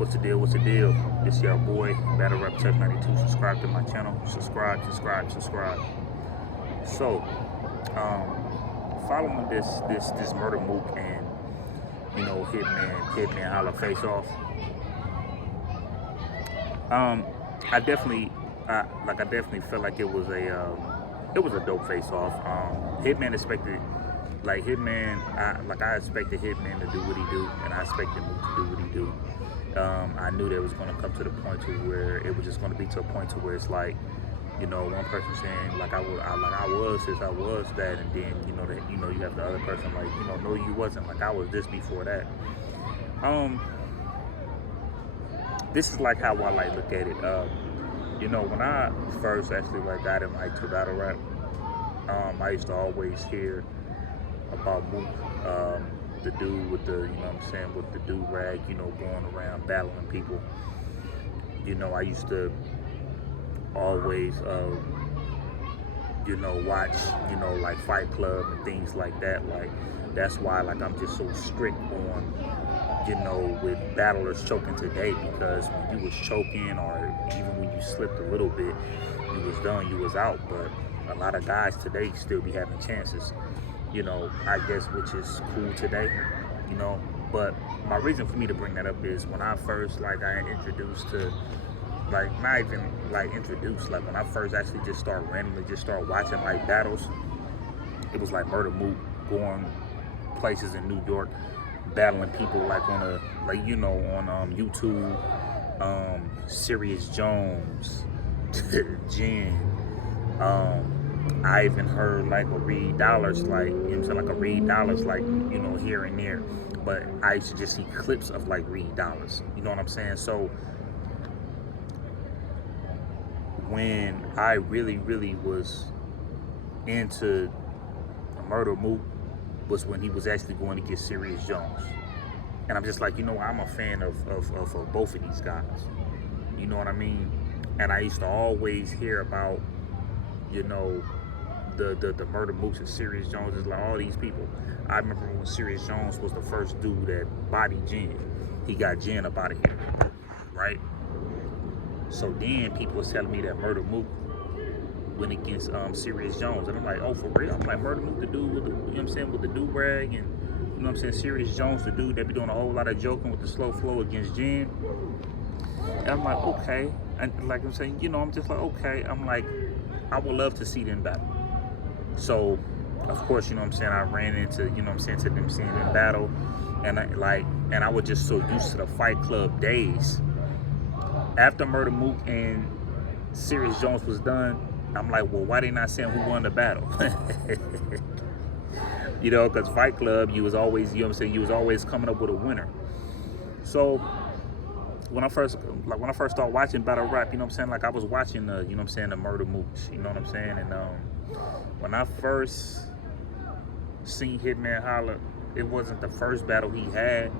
What's the deal? What's the deal? This your boy, Battle Rap Tech 92. Subscribe to my channel. Subscribe. So, following this Murda mook and hitman holla face off. I definitely felt like it was a dope face off. Hitman expected. I expected Hitman to do what he do, and I expected Mook to do what he do. I knew that it was going to come to the point to where it was just going to be to a point to where it's like, one person saying like I was that, and then you have the other person like, no, you wasn't. Like I was this before that. This is like how I look at it. When I first actually got in to battle rap, I used to always hear about Mook, the dude with the, with the do-rag, going around battling people. I used to always, watch, like Fight Club and things like that. Like, that's why, I'm just so strict on, with battlers choking today, because when you was choking or even when you slipped a little bit, you was done, you was out. But a lot of guys today still be having chances. I guess, which is cool today, but my reason for me to bring that up is when I first, I introduced to, not even, introduced, when I first actually just randomly watching, battles, it was, Murda mook going places in New York, battling people, on on YouTube, Serious Jones, Jen, I even heard a Reed Dollars, here and there. But I used to just see clips of Reed Dollars. You know what I'm saying? So when I really was into Murda mook was when he was actually going to get Serious Jones. And I'm just I'm a fan of both of these guys. You know what I mean? And I used to always hear about, the Murda mooks and Serious Jones is all these people. I remember when Serious Jones was the first dude that bodied Jen. He got Jen up out of here, right? So then people was telling me that Murda mook went against Serious Jones, and I'm like, oh, for real? I'm like, Murda mook the dude with the, with the do-rag, and Serious Jones the dude that be doing a whole lot of joking with the slow flow against Jen. And I'm like, okay. And I'm saying, I'm just okay. I'm like, I would love to see them battle. So, of course, I ran into, to them seeing them battle. And I was just so used to the Fight Club days. After Murda mook and Serious Jones was done, I'm like, well, why they not saying who won the battle? Because Fight Club, you was always, you was always coming up with a winner. So when I first started watching battle rap, I was watching the, the Murda mooks, and when I first seen Hitman holla, it wasn't the first battle he had.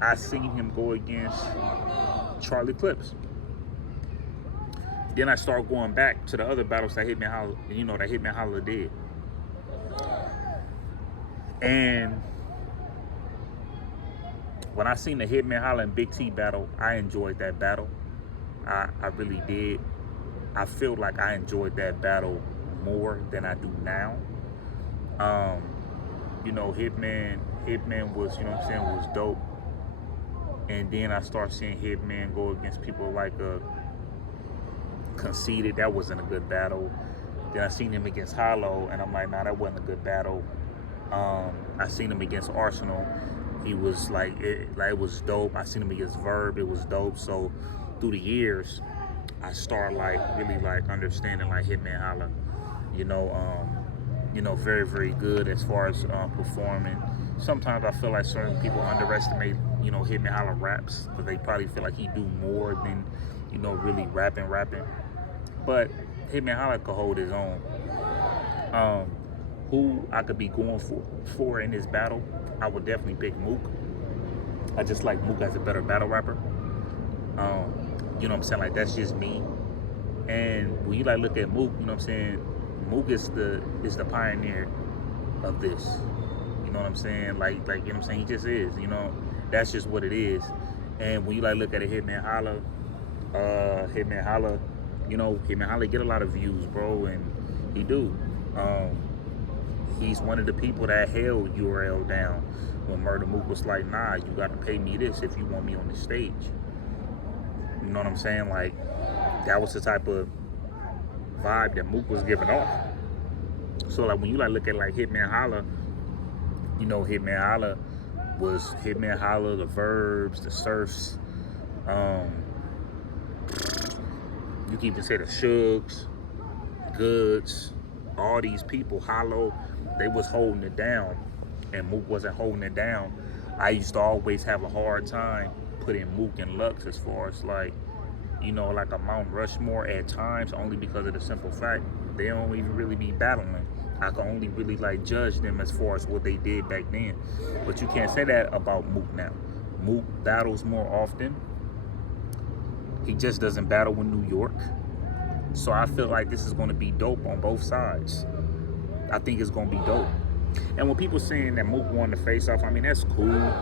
I seen him go against Charlie Clips. Then I started going back to the other battles that Hitman holla did. And when I seen the Hitman holla and Big T battle, I enjoyed that battle. I really did. I feel like I enjoyed that battle more than I do now. Hitman was, was dope. And then I start seeing Hitman go against people like Conceited. That wasn't a good battle. Then I seen him against Hollow, and I'm like, nah, that wasn't a good battle. I seen him against Arsenal. He was it was dope. I seen him against Verb. It was dope. So through the years, I start really understanding Hitman holla. Very, very good as far as performing. Sometimes I feel like certain people underestimate, Hitman holla raps, because they probably feel like he do more than, really rapping. But Hitman holla could hold his own. Who I could be going for in this battle, I would definitely pick Mook. I just like Mook as a better battle rapper. That's just me. And when you look at Mook, Mook is the pioneer of this. You know what I'm saying? He just is, that's just what it is. And when you like look at a Hitman Holla, Hitman Holla, you know, Hitman Holla get a lot of views, bro, and he do. Um, he's one of the people that held URL down when Murda Mook was like, nah, you gotta pay me this if you want me on the stage. You know what I'm saying? Like, that was the type of vibe that Mook was giving off. So like when you like look at like Hitman Holla, you know, Hitman Holla was Hitman Holla, the Verbs, the Surfs, you can even say the Shugs, Goods, all these people, Hollow, they was holding it down, and Mook wasn't holding it down. I used to always have a hard time putting Mook and Lux as far as like, you know, like a Mount Rushmore at times, only because of the simple fact they don't even really be battling. I can only really like judge them as far as what they did back then. But you can't say that about Mook now. Mook battles more often. He just doesn't battle in New York. So I feel like this is going to be dope on both sides. I think it's going to be dope. And when people saying that Mook won the face-off, I mean, that's cool.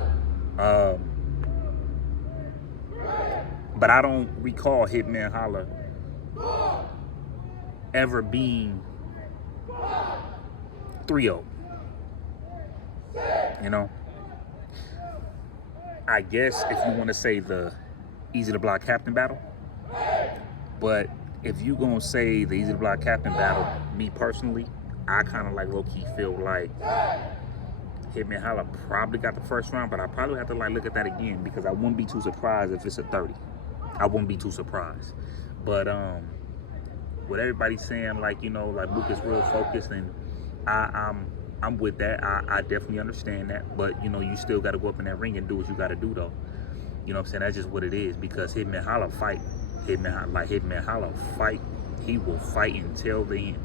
But I don't recall Hitman Holla ever being 3-0. You know? I guess if you want to say the Easy to Block Captain battle. But if you gonna say the Easy to Block Captain battle, me personally, I kind of like low-key feel like Hitman Holla probably got the first round, but I probably have to like look at that again because I wouldn't be too surprised if it's a 30. I wouldn't be too surprised. But what everybody's saying, like, you know, like Mook is real focused, and I'm with that. I definitely understand that. But you know, you still got to go up in that ring and do what you got to do, though. You know what I'm saying? That's just what it is, because Hitman Holla fight. Hitman Holla fight. He will fight until the end.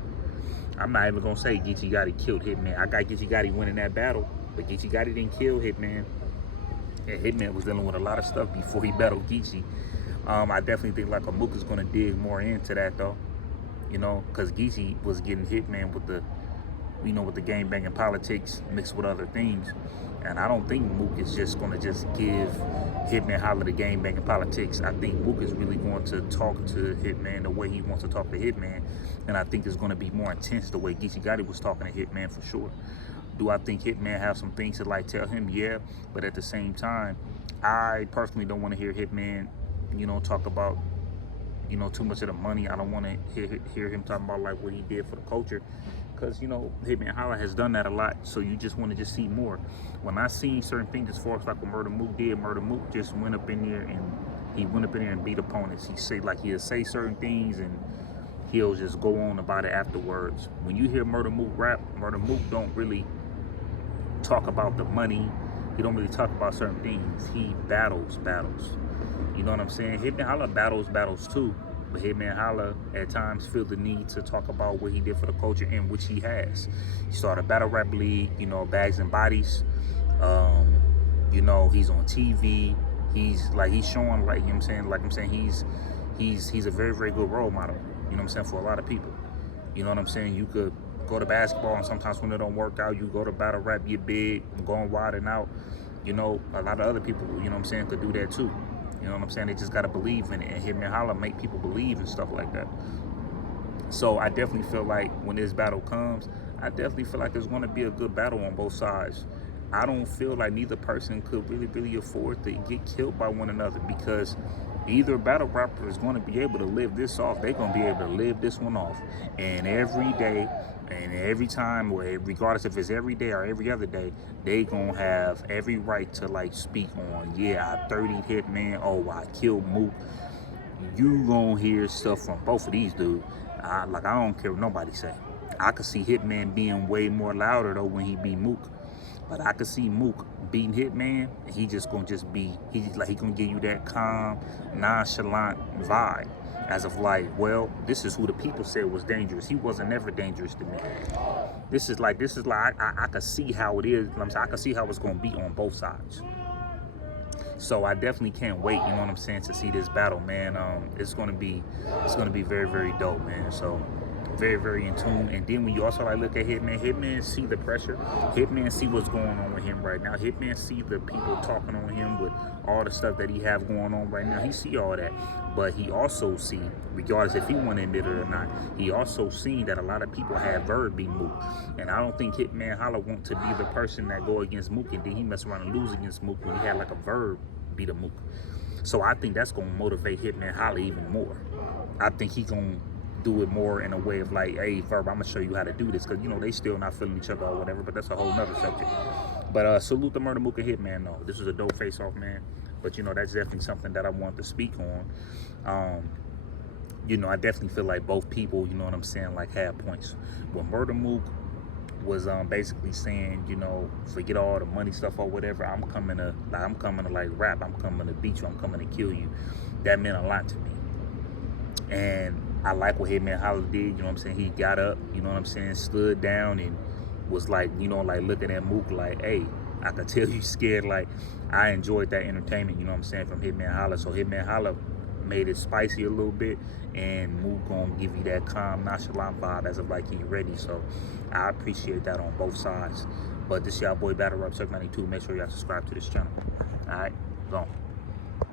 I'm not even gonna say Geechee Gotti killed Hitman. I got Geechee Gotti winning that battle, but Geechee Gotti didn't kill Hitman. And Hitman was dealing with a lot of stuff before he battled Geechee. I definitely think like a Mook is gonna dig more into that though. You know, because Geechee was getting Hitman with the, you know, with the game banging politics mixed with other things. And I don't think Mook is just gonna just give Hitman Holla the game banging politics. I think Mook is really going to talk to Hitman the way he wants to talk to Hitman. And I think it's gonna be more intense the way Geechee Gotti was talking to Hitman for sure. Do I think Hitman have some things to like tell him? Yeah, but at the same time, I personally don't want to hear Hitman, you know, talk about, you know, too much of the money. I don't want to hear him talking about like what he did for the culture, because you know Hitman Holla has done that a lot. So you just want to just see more. When I seen certain things as far as like what Murda Mook did, Murda Mook just went up in there and beat opponents. He say like he'll say certain things and he'll just go on about it afterwards. When you hear Murda Mook rap, Murda Mook don't really talk about the money. He don't really talk about certain things. He battles. You know what I'm saying? Hitman Holla battles too. But Hitman Holla at times feel the need to talk about what he did for the culture, and which he has. He started a battle rap league, you know, Bags and Bodies. You know, he's on TV. He's showing, like, you know what I'm saying, he's a very, very good role model, you know what I'm saying, for a lot of people. You know what I'm saying? You could go to basketball, and sometimes when it don't work out, you go to battle rap, get big, and going wide and out. You know, a lot of other people, you know what I'm saying, could do that too. You know what I'm saying? They just got to believe in it. And Hitman Holla make people believe and stuff like that. So I definitely feel like when this battle comes, I definitely feel like it's going to be a good battle on both sides. I don't feel like neither person could really afford to get killed by one another, because either battle rapper is going to be able to live this off. They're going to be able to live this one off. And every day and every time, regardless if it's every day or every other day, they going to have every right to like speak on, yeah, I 30'd Hitman, oh, I killed Mook. You going to hear stuff from both of these dudes. I don't care what nobody say. I could see Hitman being way more louder though when he beat Mook. But I could see Mook beating Hitman, and he just gonna he gonna give you that calm, nonchalant vibe, as of like, well, this is who the people said was dangerous. He wasn't ever dangerous to me. This is like I could see how it is. I could see how it's gonna be on both sides. So I definitely can't wait, you know what I'm saying, to see this battle, man. It's gonna be very, very dope, man. So very, very in tune. And then when you also like look at Hitman, Hitman see the pressure. Hitman see what's going on with him right now. Hitman see the people talking on him with all the stuff that he have going on right now. He see all that. But he also see, regardless if he want to admit it or not, he also seen that a lot of people have Verb beat Mook. And I don't think Hitman Holla want to be the person that go against Mook and then he mess around and lose against Mook when he had like a Verb beat a Mook. So I think that's gonna motivate Hitman Holla even more. I think he gonna do it more in a way of like, hey, Verb, I'm gonna show you how to do this, because you know they still not feeling each other or whatever, but that's a whole nother subject. But salute the Murda, Mook, and Hitman though. This was a dope face-off, man. But you know, that's definitely something that I want to speak on. You know, I definitely feel like both people, you know what I'm saying, like had points. When Murda Mook was basically saying, you know, forget all the money stuff or whatever, I'm coming to like rap, I'm coming to beat you, I'm coming to kill you. That meant a lot to me. And I like what Hitman Holla did, you know what I'm saying? He got up, you know what I'm saying, stood down and was like, you know, like looking at Mook like, hey, I could tell you scared. Like, I enjoyed that entertainment, you know what I'm saying, from Hitman Holla. So Hitman Holla made it spicy a little bit, and Mook gonna give you that calm, nonchalant vibe as of like he ready. So I appreciate that on both sides. But this y'all boy Battle Rap Circle 92. Make sure y'all subscribe to this channel. All right, go on.